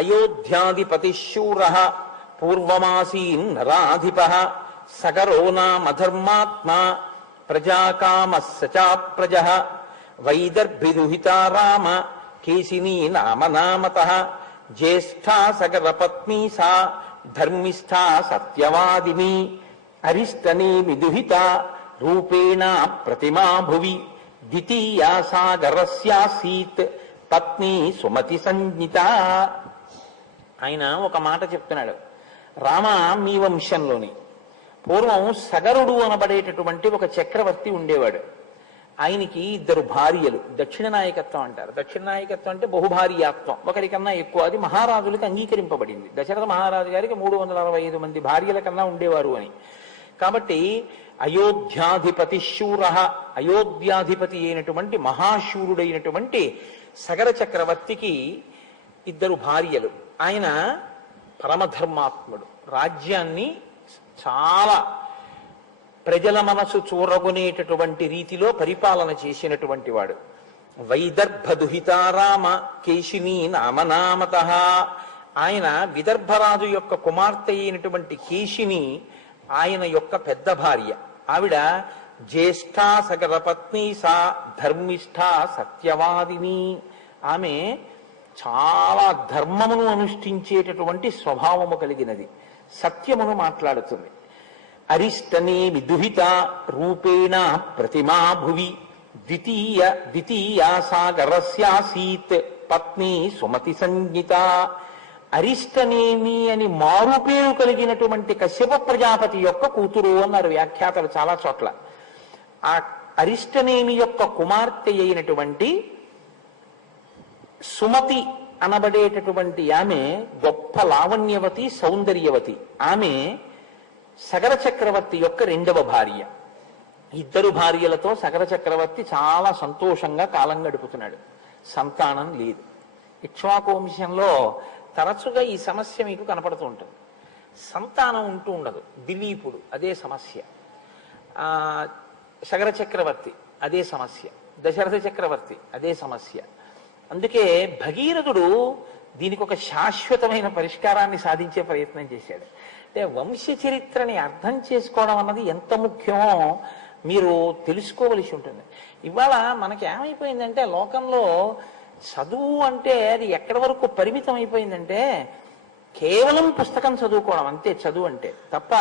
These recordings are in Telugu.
అయోధ్యాధిపతి శూర పూర్వమాసీన్ నరాధిప సగరో నామధర్మాత్మా ప్రజాకామః సచా ప్రజః వైదర్భిదుహితా రామ కేశినీ నామ నామతః జ్యేష్ఠా సగరపత్నీ సా ధర్మిష్ఠా సత్యవాదిని అరిష్టనేమి దుహిత రూపేణ ప్రతిమా భువి ద్వితీయా సాగరస్యాసీత్ పత్ని సుమతి సంజ్ఞిత. ఆయన ఒక మాట చెప్తున్నాడు. రామ, మీ వంశంలోని పూర్వం సగరుడు అనబడేటటువంటి ఒక చక్రవర్తి ఉండేవాడు. ఆయనకి 2 భార్యలు. దక్షిణ నాయకత్వం అంటారు. దక్షిణ నాయకత్వం అంటే బహుభార్యాత్వం, ఒకరికన్నా ఎక్కువ. అది మహారాజులకు అంగీకరింపబడింది. దశరథ మహారాజు గారికి 365 మంది భార్యల కన్నా ఉండేవారు అని. కాబట్టి అయోధ్యాధిపతి శూర, అయోధ్యాధిపతి అయినటువంటి మహాశూరుడైనటువంటి సగర చక్రవర్తికి 2 భార్యలు. ఆయన పరమధర్మాత్ముడు. రాజ్యాన్ని చాలా ప్రజల మనసు చూరగొనేటటువంటి రీతిలో పరిపాలన చేసినటువంటి వాడు. వైదర్భదుహితారామ కేశినీ నామనామతః. ఆయన విదర్భరాజు యొక్క కుమార్తె అయినటువంటి కేశిని ఆయన యొక్క పెద్ద భార్య. ఆవిడ జ్యేష్ఠా సగరపత్ని సా ధర్మిష్ఠా సత్యవాదిని. ఆమె చాలా ధర్మమును అనుష్ఠించేటటువంటి స్వభావము కలిగినది, సత్యమును మాట్లాడుతుంది. అరిష్టనేమి దుహిత రూపేణ ప్రతిమా భువి ద్వితీయా సాగరస్యాసీత్ పత్ని సుమతి సంజ్ఞిత. అరిష్టనేమి అని మారుపేరు కలిగినటువంటి కశ్యప ప్రజాపతి యొక్క కూతురు అన్నారు వ్యాఖ్యాతలు చాలా చోట్ల. ఆ అరిష్టనేమి యొక్క కుమార్తె అయినటువంటి సుమతి అనబడేటటువంటి ఆమె గొప్ప లావణ్యవతి, సౌందర్యవతి. ఆమె సగర చక్రవర్తి యొక్క 2వ భార్య. 2 భార్యలతో సగర చక్రవర్తి చాలా సంతోషంగా కాలం గడుపుతున్నాడు. సంతానం లేదు. ఇక్ష్వాకు వంశంలో తరచుగా ఈ సమస్య మీకు కనపడుతూ ఉంటుంది. సంతానం ఉంటూ ఉండదు. దిలీపుడు అదే సమస్య, సగర చక్రవర్తి అదే సమస్య, దశరథ చక్రవర్తి అదే సమస్య. అందుకే భగీరథుడు దీనికి ఒక శాశ్వతమైన పరిష్కారాన్ని సాధించే ప్రయత్నం చేశాడు. అంటే వంశ చరిత్రని అర్థం చేసుకోవడం అన్నది ఎంత ముఖ్యమో మీరు తెలుసుకోవలసి ఉంటుంది. ఇవాళ మనకి ఏమైపోయిందంటే లోకంలో చదువు అంటే అది ఎక్కడి వరకు పరిమితం అయిపోయిందంటే కేవలం పుస్తకం చదువుకోవడం అంతే చదువు అంటే. తప్ప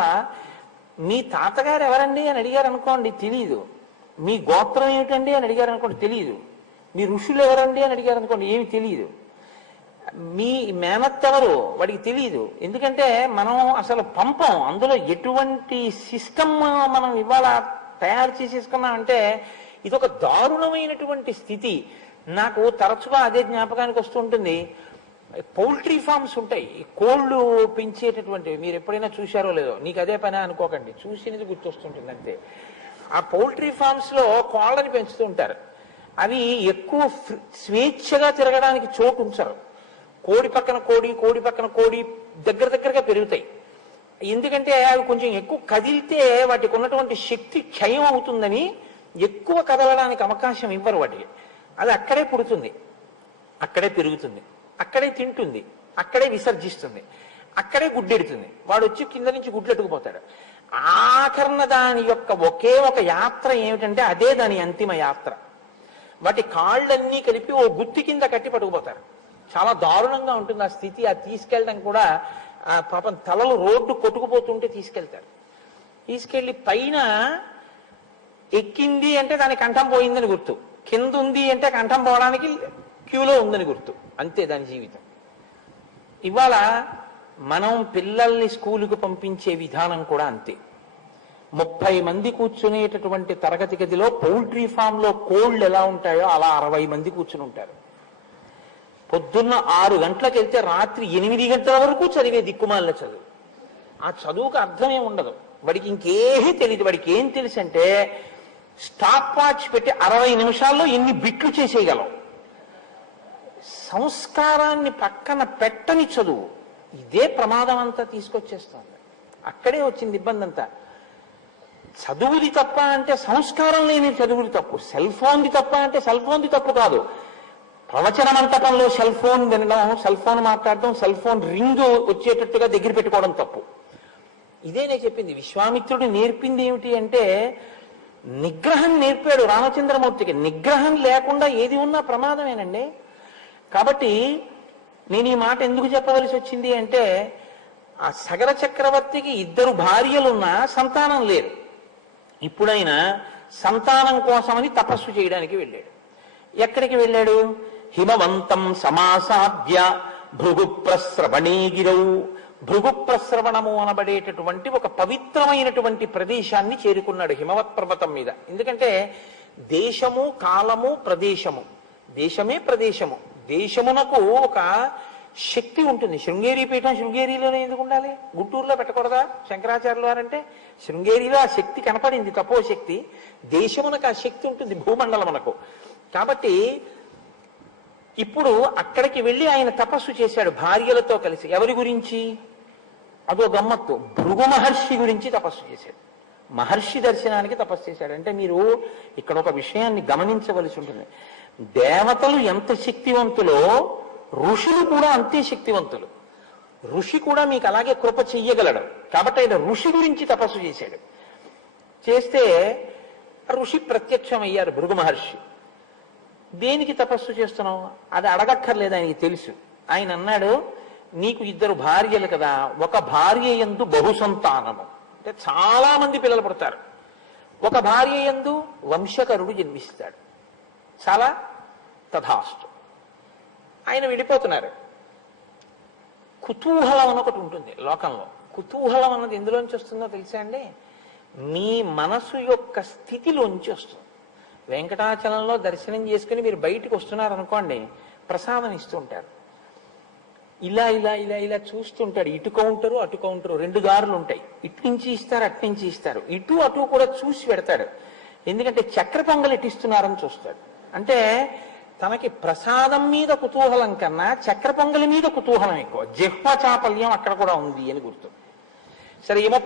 మీ తాతగారు ఎవరండి అని అడిగారు అనుకోండి తెలియదు. మీ గోత్రం ఏమిటండి అని అడిగారు అనుకోండి తెలియదు. మీ ఋషులు ఎవరండి అని అడిగారు అనుకోండి ఏమి తెలియదు. మీ మేనత్తెవరు వాడికి తెలియదు. ఎందుకంటే మనం అసలు పంపం. అందులో ఎటువంటి సిస్టమ్ మనం ఇవాళ తయారు చేసేసుకున్నామంటే ఇదొక దారుణమైనటువంటి స్థితి. నాకు తరచుగా అదే జ్ఞాపకానికి వస్తూ ఉంటుంది. పౌల్ట్రీ ఫార్మ్స్ ఉంటాయి, కోళ్ళు పెంచేటటువంటివి. మీరు ఎప్పుడైనా చూశారో లేదో, నీకు అదే పని అనుకోకండి, చూసినది గుర్తొస్తుంటుంది అంతే. ఆ పౌల్ట్రీ ఫార్మ్స్ లో కోళ్ళని పెంచుతూ ఉంటారు. అవి ఎక్కువ స్వేచ్ఛగా తిరగడానికి చోటు ఉంచరు. కోడి పక్కన కోడి, కోడి పక్కన కోడి దగ్గరగా పెరుగుతాయి. ఎందుకంటే అవి కొంచెం ఎక్కువ కదిలితే వాటికి ఉన్నటువంటి శక్తి క్షయం అవుతుందని ఎక్కువ కదలడానికి అవకాశం ఇవ్వరు వాటికి. అది అక్కడే పుడుతుంది, అక్కడే పెరుగుతుంది, అక్కడే తింటుంది, అక్కడే విసర్జిస్తుంది, అక్కడే గుడ్డెడుతుంది. వాడు వచ్చి కింద నుంచి గుడ్లెట్టుకుపోతాడు. ఆఖరణ దాని యొక్క ఒకే ఒక యాత్ర ఏమిటంటే అదే దాని అంతిమ యాత్ర. వాటి కాళ్ళన్నీ కలిపి ఓ గుత్తి కింద కట్టి పట్టుకుపోతారు. చాలా దారుణంగా ఉంటుంది ఆ స్థితి. అది తీసుకెళ్ళడం కూడా పాపం తలలు రోడ్డు కొట్టుకుపోతుంటే తీసుకెళ్తారు. తీసుకెళ్లి పైన ఎక్కింది అంటే దాని కంఠం పోయిందని గుర్తు, కింద ఉంది అంటే కంఠం పోవడానికి క్యూలో ఉందని గుర్తు. అంతే దాని జీవితం. ఇవాళ మనం పిల్లల్ని స్కూలుకు పంపించే విధానం కూడా అంతే. 30 మంది కూర్చునేటటువంటి తరగతి గదిలో పౌల్ట్రీ ఫామ్ లో కోళ్ళు ఎలా ఉంటాయో అలా 60 మంది కూర్చుని ఉంటారు. పొద్దున్న 6 గంటలకు వెళ్తే రాత్రి 8 గంటల వరకు చదివే దిక్కుమాలిన చదువు. ఆ చదువుకు అర్థమే ఉండదు. వాడికి ఇంకేమీ తెలియదు. వాడికి ఏం తెలుసు అంటే స్టాప్ వాచ్ పెట్టి 60 నిమిషాల్లో ఎన్ని బిట్లు చేసేయగలం. సంస్కారాన్ని పక్కన పెట్టని చదువు ఇదే ప్రమాదం అంతా తీసుకొచ్చేస్తుంది. అక్కడే వచ్చింది ఇబ్బంది అంతా. చదువుది తప్ప అంటే సంస్కారం లేని చదువుది తప్పు, సెల్ ఫోన్ది తప్ప అంటే సెల్ ఫోన్ది తప్పు కాదు. ప్రవచన మంటపంలో సెల్ ఫోన్ వినడం, సెల్ ఫోన్ మాట్లాడడం, సెల్ ఫోన్ రింగ్ వచ్చేటట్టుగా దగ్గర పెట్టుకోవడం తప్పు. ఇదే నేను చెప్పింది. విశ్వామిత్రుడు నేర్పింది ఏమిటి అంటే నిగ్రహం నేర్పాడు రామచంద్రమూర్తికి. నిగ్రహం లేకుండా ఏది ఉన్నా ప్రమాదమేనండి. కాబట్టి నేను ఈ మాట ఎందుకు చెప్పవలసి వచ్చింది అంటే ఆ సగర చక్రవర్తికి 2 భార్యలున్నా సంతానం లేరు. ఇప్పుడైనా సంతానం కోసమని తపస్సు చేయడానికి వెళ్ళాడు. ఎక్కడికి వెళ్ళాడు? హిమవంతం సమాసాద్య భృగు ప్రస్రవణే గిరౌ. భృగు ప్రస్రవణము అనబడేటటువంటి ఒక పవిత్రమైనటువంటి ప్రదేశాన్ని చేరుకున్నాడు హిమవత్ పర్వతం మీద. ఎందుకంటే దేశము, కాలము, ప్రదేశము, దేశమే ప్రదేశము, దేశమునకు ఒక శక్తి ఉంటుంది. శృంగేరి పీఠం శృంగేరిలోనే ఎందుకు ఉండాలి? గుంటూరులో పెట్టకూడదా శంకరాచార్యులు వారంటే? శృంగేరిలో ఆ శక్తి కనపడింది, తపోశక్తి. దేశమునకు ఆ శక్తి ఉంటుంది, భూమండలమునకు. కాబట్టి ఇప్పుడు అక్కడికి వెళ్ళి ఆయన తపస్సు చేశాడు భార్యలతో కలిసి. ఎవరి గురించి? అదో గమ్మత్తు. భృగు మహర్షి గురించి తపస్సు చేశాడు. మహర్షి దర్శనానికి తపస్సు చేశాడు. అంటే మీరు ఇక్కడ ఒక విషయాన్ని గమనించవలసి ఉంటుంది. దేవతలు ఎంత శక్తివంతులో ఋషులు కూడా అంతే శక్తివంతులు. ఋషి కూడా మీకు అలాగే కృప చెయ్యగలడు. కాబట్టి ఆయన ఋషి గురించి తపస్సు చేశాడు. చేస్తే ఋషి ప్రత్యక్షమయ్యారు భృగు మహర్షి. దేనికి తపస్సు చేస్తున్నావు? అది అడగక్కర్లేదు, ఆయనకి తెలుసు. ఆయన అన్నాడు, నీకు 2 భార్యలు కదా, ఒక భార్య యందు బహుసంతానము, అంటే చాలా మంది పిల్లలు పుడతారు. ఒక భార్య యందు వంశకరుడు జన్మిస్తాడు. చాలా తథాస్తు. ఆయన విడిపోతున్నారు. కుతూహలం అని ఒకటి ఉంటుంది లోకంలో. కుతూహలం అన్నది ఎందులోంచి వస్తుందో తెలుసా అండి? మీ మనసు యొక్క స్థితిలోంచి వస్తుంది. వెంకటాచలంలో దర్శనం చేసుకుని మీరు బయటికి వస్తున్నారు అనుకోండి, ప్రసాదం ఇస్తూ ఉంటారు. ఇలా ఇలా ఇలా ఇలా చూస్తుంటాడు. ఇటు కౌంటరు అటు కౌంటరు, 2 దారులు ఉంటాయి. ఇటు నుంచి ఇస్తారు, అటు నుంచి ఇస్తారు. ఇటు అటు కూడా చూసి పెడతాడు. ఎందుకంటే చక్ర పొంగలి ఇటిస్తున్నారని చూస్తాడు. అంటే తనకి ప్రసాదం మీద కుతూహలం కన్నా చక్ర పొంగలి మీద కుతూహలం ఎక్కువ. జిహ్వ చాపల్యం అక్కడ కూడా ఉంది అని గుర్తు. సరే, ఏమో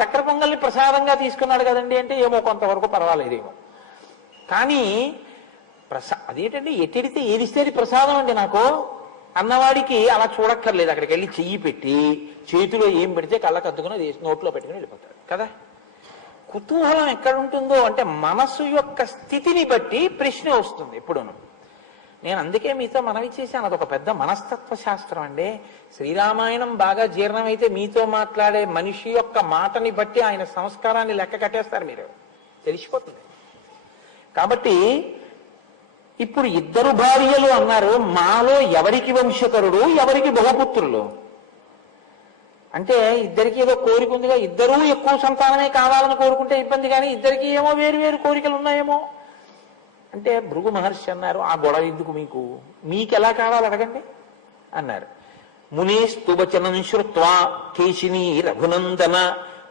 చక్ర పొంగల్ని ప్రసాదంగా తీసుకున్నాడు కదండి అంటే ఏమో కొంతవరకు పర్వాలేదేమో. కానీ అదేంటండి, ఎట్టిడితే ఏదిస్తే అది ప్రసాదం అండి నాకు అన్నవాడికి అలా చూడక్కర్లేదు. అక్కడికి వెళ్ళి చెయ్యి పెట్టి చేతిలో ఏం పెడితే కళ్ళకు అద్దుకుని నోట్లో పెట్టుకుని వెళ్ళిపోతాడు కదా. కుతూహలం ఎక్కడుంటుందో అంటే మనస్సు యొక్క స్థితిని బట్టి ప్రశ్న వస్తుంది ఎప్పుడూను. నేను అందుకే మీతో మనవి చేశాను, అదొక పెద్ద మనస్తత్వ శాస్త్రం అండి. శ్రీరామాయణం బాగా జీర్ణమైతే మీతో మాట్లాడే మనిషి యొక్క మాటని బట్టి ఆయన సంస్కారాన్ని లెక్క కట్టేస్తారు, మీరు తెలిసిపోతుంది. కాబట్టి ఇప్పుడు 2 భార్యలు అన్నారు. మాలో ఎవరికి వంశకరుడు, ఎవరికి బహుపుత్రులు? అంటే ఇద్దరికి ఏదో కోరిక ఉందిగా, ఇద్దరూ ఎక్కువ సంతానమే కావాలని కోరుకుంటే ఇబ్బంది, కానీ ఇద్దరికి ఏమో వేరు వేరు కోరికలు ఉన్నాయేమో అంటే భృగు మహర్షి అన్నారు, ఆ గొడవ ఎందుకు మీకు ఎలా కావాలి అడగండి అన్నారు. మునేస్తు వచనం శ్రుత్వా కేశిని రఘునందన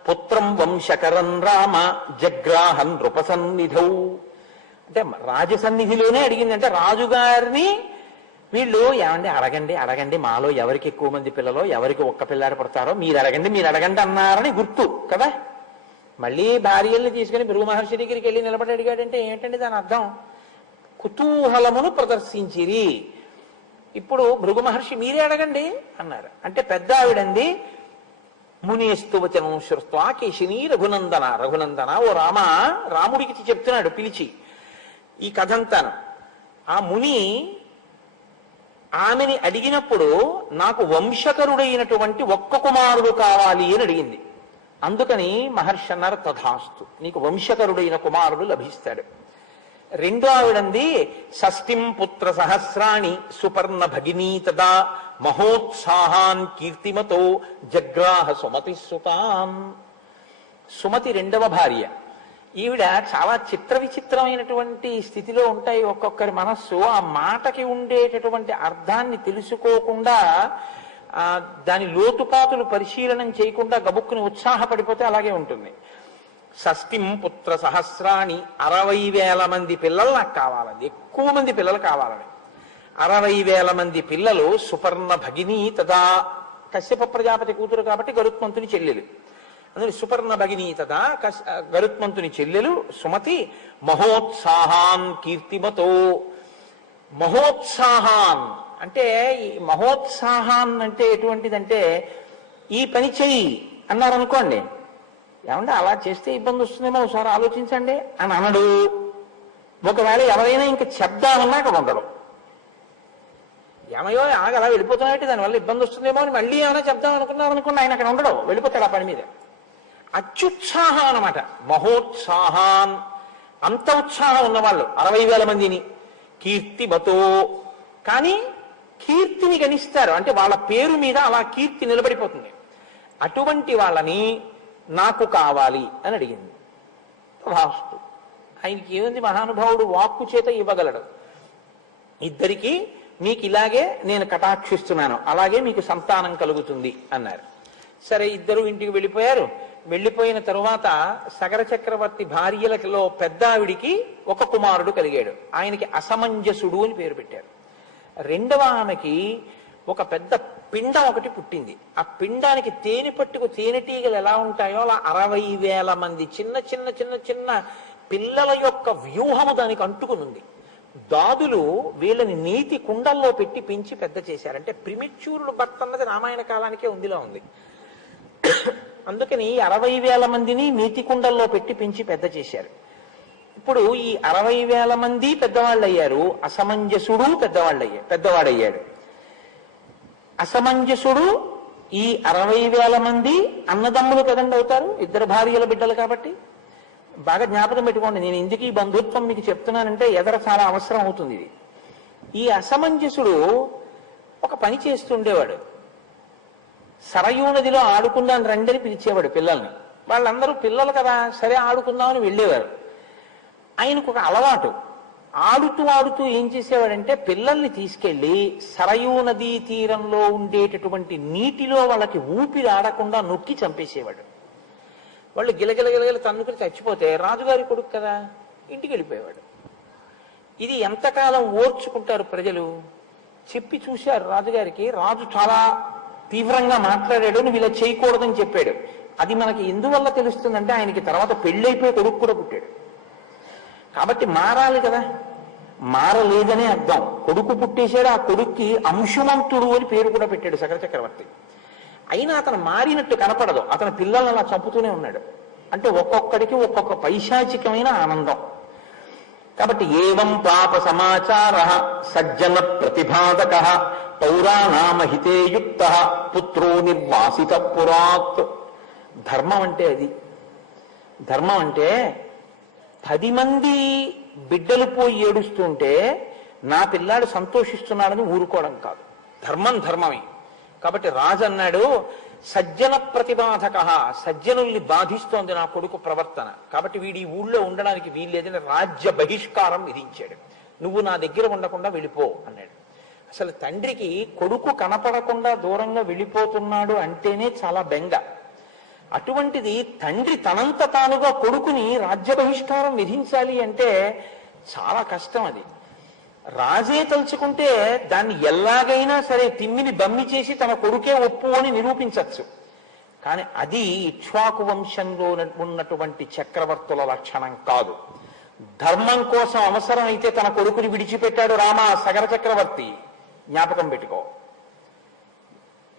పుత్రం వంశకరం రామ జగ్రాహన్ నృపసన్నిధౌ. అంటే రాజసన్నిధిలోనే అడిగింది. అంటే రాజుగారిని వీళ్ళు ఏమండి అడగండి అడగండి, మాలో ఎవరికి ఎక్కువ మంది పిల్లలో, ఎవరికి ఒక్క పిల్లాడు పడతారో మీరు అడగండి అన్నారని గుర్తు కదా. మళ్ళీ భార్యల్ని తీసుకుని భృగు మహర్షి దగ్గరికి వెళ్ళి నిలబడి అడిగాడంటే ఏంటండి దాని అర్థం? కుతూహలమును ప్రదర్శించిరి. ఇప్పుడు భృగు మహర్షి మీరే అడగండి అన్నారు. అంటే పెద్ద ఆవిడంది, మునిస్తు వచనం శ్రుత్వా కేశిని రఘునందన. రఘునందన, ఓ రామ, రాముడికి చెప్తున్నాడు పిలిచి ఈ కథంతాను. ఆ ముని ఆమెని అడిగినప్పుడు నాకు వంశకరుడైనటువంటి ఒక్క కుమారుడు కావాలి అని అడిగింది. అందుకని మహర్షి అన్నారు, తథాస్తు, నీకు వంశకరుడైన కుమారుడు లభిస్తాడు. రెండో ఆవిడంది, షష్ఠిం పుత్ర సహస్రాణి సుపర్ణ భగినీ తదా మహోత్సాహాన్ కీర్తిమతో జగ్రాహ సుమతి సుతాన్. సుమతి 2వ భార్య. ఈవిడ చాలా చిత్ర విచిత్రమైనటువంటి స్థితిలో ఉంటాయి ఒక్కొక్కరి మనస్సు. ఆ మాటకి ఉండేటటువంటి అర్థాన్ని తెలుసుకోకుండా, దాని లోతుపాతులు పరిశీలనం చేయకుండా గబుక్కుని ఉత్సాహపడిపోతే అలాగే ఉంటుంది. షష్ఠిం పుత్ర సహస్రాన్ని, 60,000 మంది పిల్లలు నాకు కావాలండి, ఎక్కువ మంది పిల్లలు కావాలని. 60,000 మంది పిల్లలు. సుపర్ణ భగినీ తదా, కశ్యప ప్రజాపతి కూతురు కాబట్టి గరుత్మంతుని చెల్లెలు. అందులో సుపర్ణ భగినీ తదా, గరుత్మంతుని చెల్లెలు సుమతి. మహోత్సాహాన్ కీర్తిమతో, మహోత్సాహాన్ అంటే ఈ మహోత్సాహాన్ అంటే ఎటువంటిదంటే ఈ పని చెయ్యి అన్నారు అనుకోండి, ఏమంటే అలా చేస్తే ఇబ్బంది వస్తుందేమో ఒకసారి ఆలోచించండి అని అనడు. ఒకవేళ ఎవరైనా ఇంకా చెప్దామన్నా అక్కడ ఉండడు. ఏమయ్యో ఆగ అలా వెళ్ళిపోతున్నాయంటే దానివల్ల ఇబ్బంది వస్తుందేమో అని మళ్ళీ ఏమైనా చెప్దాం అనుకున్నారు అనుకోండి, ఆయన అక్కడ ఉండడు, వెళ్ళిపోతాడు ఆ పని మీద. అత్యుత్సాహం అనమాట మహోత్సాహాన్. అంత ఉత్సాహం ఉన్నవాళ్ళు 60,000 మందిని కీర్తిమతో, కానీ కీర్తిని గణిస్తారు, అంటే వాళ్ళ పేరు మీద అలా కీర్తి నిలబడిపోతుంది. అటువంటి వాళ్ళని నాకు కావాలి అని అడిగింది. వాస్తు ఆయనకి ఏముంది, మహానుభావుడు వాక్కు చేత ఇవ్వగలడు. ఇద్దరికి మీకు ఇలాగే నేను కటాక్షిస్తున్నాను, అలాగే మీకు సంతానం కలుగుతుంది అన్నారు. సరే ఇద్దరు ఇంటికి వెళ్ళిపోయారు. వెళ్ళిపోయిన తరువాత సగర చక్రవర్తి భార్యలలో పెద్ద ఆవిడికి ఒక కుమారుడు కలిగాడు. ఆయనకి అసమంజసుడు అని పేరు పెట్టారు. రెండవ ఆమెకి ఒక పెద్ద పిండం ఒకటి పుట్టింది. ఆ పిండానికి తేనె పట్టుకు తేనెటీగలు ఎలా ఉంటాయో అలా 60,000 మంది చిన్న చిన్న చిన్న చిన్న పిల్లల యొక్క వ్యూహము దానికి అంటుకునుంది. దాదులు వీళ్ళని నీతి కుండల్లో పెట్టి పెంచి పెద్ద చేశారు. అంటే ప్రిమిచ్యూరుడు భర్త అన్నది రామాయణ కాలానికే ఉందిలా ఉంది. అందుకని 60,000 మందిని నీతి కుండల్లో పెట్టి పెంచి పెద్ద చేశారు. ఇప్పుడు ఈ 60,000 మంది పెద్దవాళ్ళు అయ్యారు, అసమంజసుడు పెద్దవాడయ్యాడు. అసమంజసుడు ఈ 60,000 మంది అన్నదమ్ములు కదండి అవుతారు, ఇద్దరు భార్యల బిడ్డలు కాబట్టి. బాగా జ్ఞాపకం పెట్టుకోండి, నేను ఎందుకు ఈ బంధుత్వం మీకు చెప్తున్నానంటే ఎదర చాలా అవసరం అవుతుంది ఇది. ఈ అసమంజసుడు ఒక పని చేస్తుండేవాడు. సరయూ నదిలో ఆడుకుందాం రండి పిలిచేవాడు పిల్లల్ని. వాళ్ళందరూ పిల్లలు కదా, సరే ఆడుకుందామని వెళ్ళేవారు. ఆయనకు ఒక అలవాటు, ఆడుతూ ఏం చేసేవాడంటే పిల్లల్ని తీసుకెళ్లి సరయూ నదీ తీరంలో ఉండేటటువంటి నీటిలో వాళ్ళకి ఊపిరి ఆడకుండా నొక్కి చంపేసేవాడు. వాళ్ళు గిలగిలగిలగిల తన్నుకుని చచ్చిపోతే రాజుగారి కొడుకు కదా ఇంటికి వెళ్ళిపోయేవాడు. ఇది ఎంతకాలం ఓర్చుకుంటారు ప్రజలు? చెప్పి చూశారు రాజుగారికి. రాజు చాలా తీవ్రంగా మాట్లాడాడు, నువ్వు ఇలా చేయకూడదని చెప్పాడు. అది మనకి ఎందువల్ల తెలుస్తుందంటే ఆయనకి తర్వాత పెళ్ళైపోయి కొడుకు కూడా పుట్టాడు కాబట్టి మారాలి కదా. మారలేదనే అర్థం. కొడుకు పుట్టేశాడు, ఆ కొడుక్కి అంశుమంతుడు అని పేరు కూడా పెట్టాడు సగర చక్రవర్తి. అయినా అతను మారినట్టు కనపడదు, అతని పిల్లల్ని అలా చంపుతూనే ఉన్నాడు. అంటే ఒక్కొక్కడికి ఒక్కొక్క పైశాచికమైన ఆనందం. కాబట్టి ఏవం పాప సమాచార సజ్జన ప్రతిపాదక పౌరాణామహితే యుక్త పుత్రో నిర్వాసిత పురాత్. ధర్మం అంటే అది. ధర్మం అంటే 10 మంది బిడ్డలు పోయి ఏడుస్తుంటే నా పిల్లాడు సంతోషిస్తున్నాడని ఊరుకోవడం కాదు. ధర్మం ధర్మమే. కాబట్టి రాజు అన్నాడు, సజ్జన ప్రతిబాధక, సజ్జనుల్ని బాధిస్తోంది నా కొడుకు ప్రవర్తన, కాబట్టి వీడి ఊళ్ళో ఉండడానికి వీల్లేదని రాజ్య బహిష్కారం విధించాడు. నువ్వు నా దగ్గర ఉండకుండా వెళ్ళిపో అన్నాడు. అసలు తండ్రికి కొడుకు కనపడకుండా దూరంగా వెళ్ళిపోతున్నాడు అంటేనే చాలా బెంగ. అటువంటిది తండ్రి తనంత తానుగా కొడుకుని రాజ్య బహిష్కారం విధించాలి అంటే చాలా కష్టం. అది రాజే తలుచుకుంటే దాన్ని ఎలాగైనా సరే తిమ్మిని బమ్మి చేసి తన కొడుకే ఒప్పు అని నిరూపించవచ్చు. కానీ అది ఇక్ష్వాకు వంశంలో ఉన్నటువంటి చక్రవర్తుల లక్షణం కాదు. ధర్మం కోసం అవసరమైతే తన కొడుకుని విడిచిపెట్టాడు రామ సగర చక్రవర్తి. జ్ఞాపకం పెట్టుకో.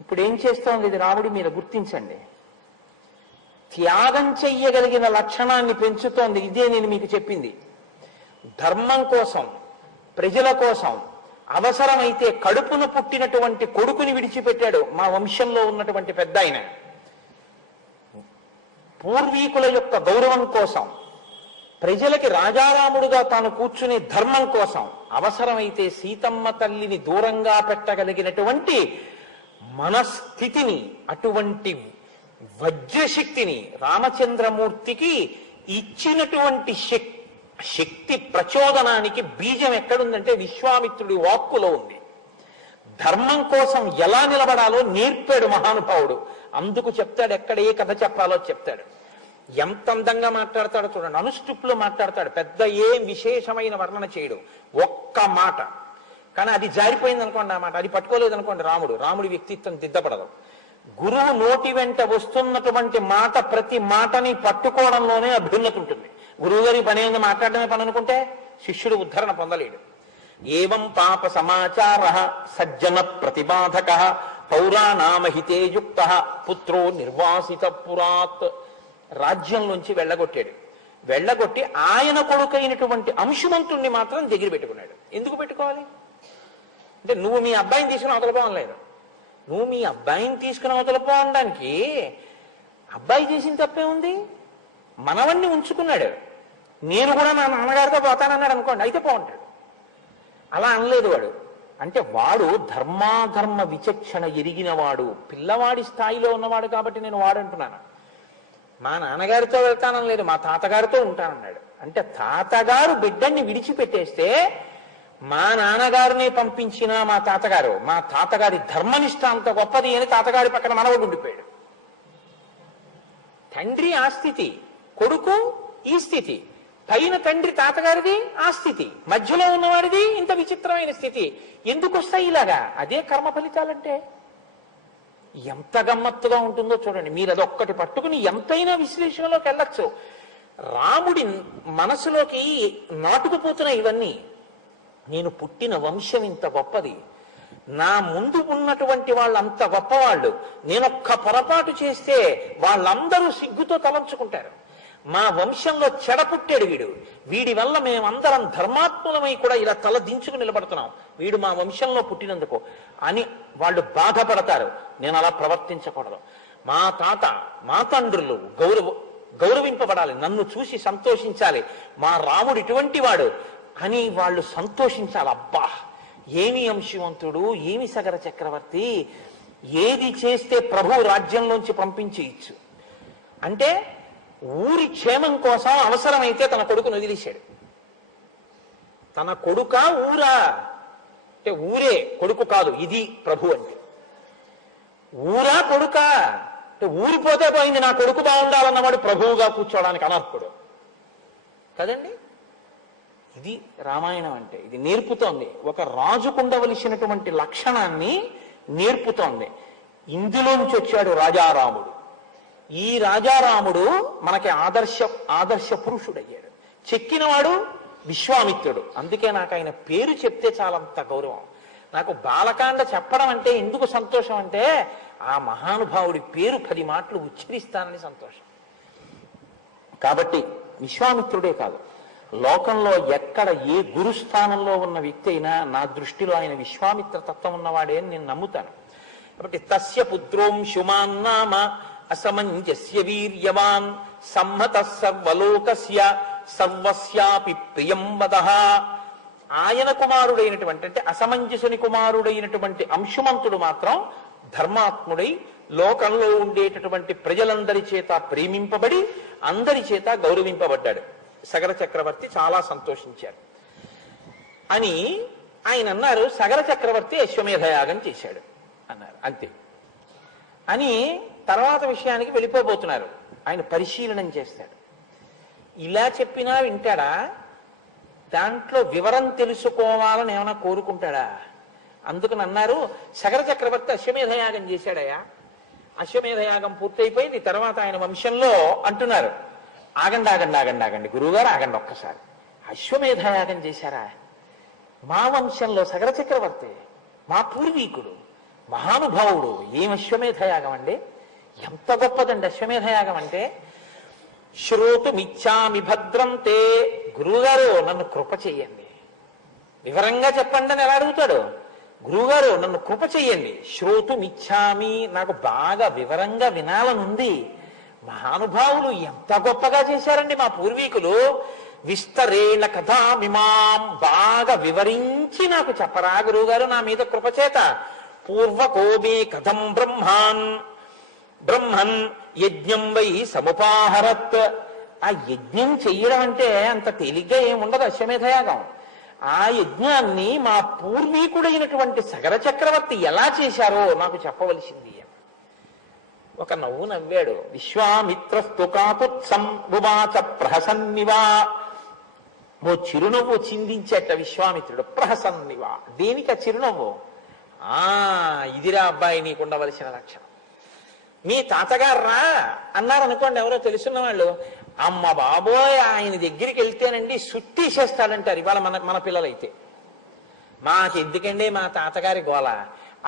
ఇప్పుడు ఏం చేస్తోంది ఇది రాముడి మీద గుర్తించండి. త్యాగం చెయ్యగలిగిన లక్షణాన్ని పెంచుతోంది. ఇదే నేను మీకు చెప్పింది. ధర్మం కోసం, ప్రజల కోసం అవసరమైతే కడుపున పుట్టినటువంటి కొడుకుని విడిచిపెట్టాడు మా వంశంలో ఉన్నటువంటి పెద్ద ఆయన. పూర్వీకుల యొక్క గౌరవం కోసం, ప్రజలకి రాజారాముడుగా తాను కూర్చునే ధర్మం కోసం అవసరమైతే సీతమ్మ తల్లిని దూరంగా పెట్టగలిగినటువంటి మనస్థితిని, అటువంటి వజ్రశక్తిని రామచంద్రమూర్తికి ఇచ్చినటువంటి శక్తి ప్రచోదనానికి బీజం ఎక్కడుందంటే విశ్వామిత్రుడి వాక్కులో ఉంది. ధర్మం కోసం ఎలా నిలబడాలో నేర్పాడు మహానుభావుడు. అందుకు చెప్తాడు, ఎక్కడ ఏ కథ చెప్పాలో చెప్తాడు. ఎంత అందంగా మాట్లాడతాడో చూడండి. అనుష్టుప్లో మాట్లాడతాడు, పెద్ద ఏం విశేషమైన వర్ణన చేయడు, ఒక్క మాట. కానీ అది జారిపోయింది అనుకోండి, ఆ మాట అది పట్టుకోలేదు అనుకోండి రాముడి వ్యక్తిత్వం దిద్దపడదు. గురువు నోటి వెంట వస్తున్నటువంటి మాట, ప్రతి మాటని పట్టుకోవడంలోనే అభ్యున్నతి ఉంటుంది. గురువు గారి పని ఏంది మాట్లాడడమే పని అనుకుంటే శిష్యుడు ఉద్ధరణ పొందలేడు. ఏవం పాప సమాచార సజ్జన ప్రతిబాధక పౌరాణామహితే యుక్త పుత్రో నిర్వాసిత పురాత్. రాజ్యంలోంచి వెళ్ళగొట్టాడు. వెళ్ళగొట్టి ఆయన కొడుకైనటువంటి అంశుమంతుణ్ణి మాత్రం దగ్గర పెట్టుకున్నాడు. ఎందుకు పెట్టుకోవాలి అంటే, నువ్వు మీ అబ్బాయిని తీసుకుని అవతలపో అనలేదు. నువ్వు మీ అబ్బాయిని తీసుకుని అవతలపో అనడానికి అబ్బాయి చేసిన తప్పే ఉంది. మనవణ్ణి ఉంచుకున్నాడు. నేను కూడా నా నాన్నగారితో పోతానన్నాడు అనుకోండి, అయితే పోంటాడు. అలా అనలేదు వాడు. అంటే వాడు ధర్మాధర్మ విచక్షణ ఎరిగినవాడు, పిల్లవాడి స్థాయిలో ఉన్నవాడు కాబట్టి నేను వాడంటున్నాను. మా నాన్నగారితో వెళ్తానని లేదు, మా తాతగారితో ఉంటానన్నాడు. అంటే తాతగారు బిడ్డని విడిచిపెట్టేస్తే మా నాన్నగారిని పంపించిన మా తాతగారి ధర్మనిష్ట అంత గొప్పది అని తాతగారి పక్కన మనవడు ఉండిపోయాడు. తండ్రి ఆ స్థితి, కొడుకు ఈ స్థితి, పైన తండ్రి తాతగారిది ఆ స్థితి, మధ్యలో ఉన్నవాడిది ఇంత విచిత్రమైన స్థితి. ఎందుకు వస్తాయి ఇలాగా? అదే కర్మ ఫలితాలంటే. ఎంత గమ్మత్తుగా ఉంటుందో చూడండి. మీరు అదొక్కటి పట్టుకుని ఎంతైనా విశ్లేషణలోకి వెళ్ళచ్చు. రాముడి మనసులోకి నాటుకుపోతున్న ఇవన్నీ, నేను పుట్టిన వంశం ఇంత గొప్పది, నా ముందు ఉన్నటువంటి వాళ్ళు అంత గొప్పవాళ్ళు, నేనొక్క పొరపాటు చేస్తే వాళ్ళందరూ సిగ్గుతో తలంచుకుంటారు. మా వంశంలో చెడ పుట్టాడు వీడు, వీడి వల్ల మేమందరం ధర్మాత్ములమై కూడా ఇలా తల దించుకు నిలబడుతున్నాం, వీడు మా వంశంలో పుట్టినందుకు అని వాళ్ళు బాధపడతారు. నేను అలా ప్రవర్తించకూడదు. మా తాత మా తండ్రులు గౌరవింపబడాలి, నన్ను చూసి సంతోషించాలి, మా రాముడు ఇటువంటి వాడు అని వాళ్ళు సంతోషించాలి. అబ్బా, ఏమి అంశువంతుడు, ఏమి సగర చక్రవర్తి, ఏది చేస్తే ప్రభు రాజ్యంలోంచి పంపించేయచ్చు అంటే ఊరి క్షేమం కోసం అవసరమైతే తన కొడుకును వదిలేశాడు. తన కొడుక ఊరా అంటే ఊరే కొడుకు కాదు, ఇది ప్రభు అంటే. ఊరా కొడుక అంటే ఊరిపోతే పోయింది, నా కొడుకు బాగుండాలన్నవాడు ప్రభువుగా కూర్చోవడానికి అనర్హుడు కదండి. ఇది రామాయణం అంటే. ఇది నేర్పుతోంది, ఒక రాజుకుండవలసినటువంటి లక్షణాన్ని నేర్పుతోంది. ఇందులోంచి వచ్చాడు రాజారాముడు. ఈ రాజారాముడు మనకి ఆదర్శ పురుషుడయ్యాడు. చెక్కినవాడు విశ్వామిత్రుడు. అందుకే నాకు ఆయన పేరు చెప్తే చాలంత గౌరవం. నాకు బాలకాండ చెప్పడం అంటే ఎందుకు సంతోషం అంటే, ఆ మహానుభావుడి పేరు 10 మాటలు ఉచ్చరిస్తానని సంతోషం. కాబట్టి విశ్వామిత్రుడే కాదు, లోకంలో ఎక్కడ ఏ గురుస్థానంలో ఉన్న వ్యక్తి అయినా నా దృష్టిలో ఆయన విశ్వామిత్ర తత్వం ఉన్నవాడే అని నేను నమ్ముతాను. కాబట్టి తస్య పుత్రోంశుమాన్ నామ అసమంజస్య వీర్యవాన్ సమ్మత సర్వలోకస్య సర్వస్యాపి ప్రియం వదః. ఆయన కుమారుడైనటువంటి అంటే అసమంజసుని కుమారుడైనటువంటి అంశుమంతుడు మాత్రం ధర్మాత్ముడై లోకంలో ఉండేటటువంటి ప్రజలందరి చేత ప్రేమింపబడి అందరి చేత గౌరవింపబడ్డాడు. సగర చక్రవర్తి చాలా సంతోషించారు అని ఆయన అన్నారు. సగర చక్రవర్తి అశ్వమేధయాగం చేశాడు అన్నారు, అంతే అని. తర్వాత విషయానికి వెళ్ళిపోబోతున్నారు. ఆయన పరిశీలనం చేస్తాడు. ఇలా చెప్పినా వింటాడా? దాంట్లో వివరం తెలుసుకోవాలని ఏమైనా కోరుకుంటాడా? అందుకని అన్నారు, సగర చక్రవర్తి అశ్వమేధయాగం చేశాడయా, అశ్వమేధయాగం పూర్తయిపోయింది. తర్వాత ఆయన వంశంలో అంటున్నారు, ఆగండి ఆగండి ఆగండి ఆగండి గురువుగారు ఆగండి ఒక్కసారి, అశ్వమేధయాగం చేశారా? మా వంశంలో సగర చక్రవర్తి మా పూర్వీకుడు మహానుభావుడు, ఏం అశ్వమేధయాగం అండి, ఎంత గొప్పదండి అశ్వమేధయాగం అంటే. శ్రోతుమిచ్చామి భద్రంతే, గురువుగారు నన్ను కృప చెయ్యండి, వివరంగా చెప్పండి అని ఎలా అడుగుతాడు. గురువుగారు నన్ను కృప చెయ్యండి, శ్రోతుమిచ్చామి, నాకు బాగా వివరంగా వినాలనుంది. మహానుభావులు ఎంత గొప్పగా చేశారండి మా పూర్వీకులు, విస్తరేణ కథామిమాం, బాగా వివరించి నాకు చెప్పరా గురువుగారు నా మీద కృపచేత. పూర్వకోమే కథం బ్రహ్మన్ యజ్ఞం వై సముపాహరత్. ఆ యజ్ఞం చెయ్యడం అంటే అంత తేలిగ్గా ఏముండదు అశ్వమేధయాగం. ఆ యజ్ఞాన్ని మా పూర్వీకుడైనటువంటి సగర చక్రవర్తి ఎలా చేశారో నాకు చెప్పవలసింది. ఒక నవ్వు నవ్వాడు. విశ్వామిత్రస్తు కాతుత్సం ఉవాచ ప్రహసన్నివా. ఓ చిరునవ్వు చిందించేట విశ్వామిత్రుడు. ప్రహసన్నివా, దేనికి ఆ చిరునవ్వు? ఇదిరా అబ్బాయి నీకుండవలసిన లక్షణం. మీ తాతగారు రా అన్నారనుకోండి ఎవరో తెలుసున్న వాళ్ళు, అమ్మ బాబోయ్ ఆయన దగ్గరికి వెళ్తేనండి సుట్టేసేస్తాడంటారు ఇవాళ మన పిల్లలైతే. మాకెందుకండి మా తాతగారి గోల.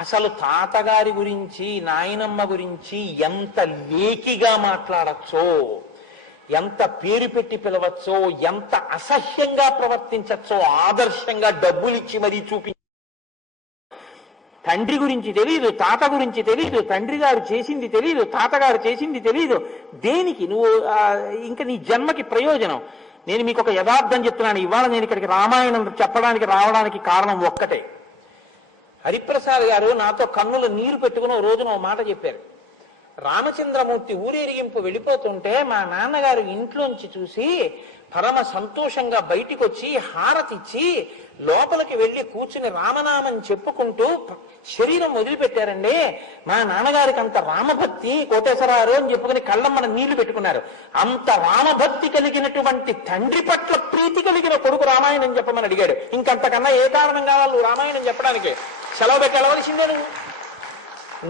అసలు తాతగారి గురించి నాయనమ్మ గురించి ఎంత లేకిగా మాట్లాడచ్చో, ఎంత పేరు పెట్టి పిలవచ్చో, ఎంత అసహ్యంగా ప్రవర్తించచ్చో ఆదర్శంగా డబ్బులిచ్చి మరీ చూపి. తండ్రి గురించి తెలియదు, తాత గురించి తెలియదు, తండ్రి గారు చేసింది తెలియదు, తాతగారు చేసింది తెలియదు. దేనికి నువ్వు ఇంకా నీ జన్మకి ప్రయోజనం? నేను మీకు ఒక యథార్థం చెప్తున్నాను. ఇవాళ నేను ఇక్కడికి రామాయణం చెప్పడానికి రావడానికి కారణం ఒక్కటే. హరిప్రసాద్ గారు నాతో కన్నుల నీరు పెట్టుకుని ఓ రోజున ఓ మాట చెప్పారు. రామచంద్రమూర్తి ఊరేగింపు వెళ్ళిపోతుంటే మా నాన్నగారు ఇంట్లోంచి చూసి పరమ సంతోషంగా బయటికి వచ్చి హారతిచ్చి లోపలికి వెళ్ళి కూర్చుని రామనామం చెప్పుకుంటూ శరీరం వదిలిపెట్టారండి. మా నాన్నగారికి అంత రామభక్తి, కోటేశ్వరారు అని చెప్పుకుని కళ్ళమ్మన నీళ్లు పెట్టుకున్నారు. అంత రామభక్తి కలిగినటువంటి తండ్రి పట్ల ప్రీతి కలిగిన కొడుకు రామాయణం చెప్పమని అడిగాడు. ఇంకంతకన్నా ఏ కారణం కావాలి రామాయణం చెప్పడానికి? సెలవు పెట్టి వెళ్ళవలసిందే నువ్వు.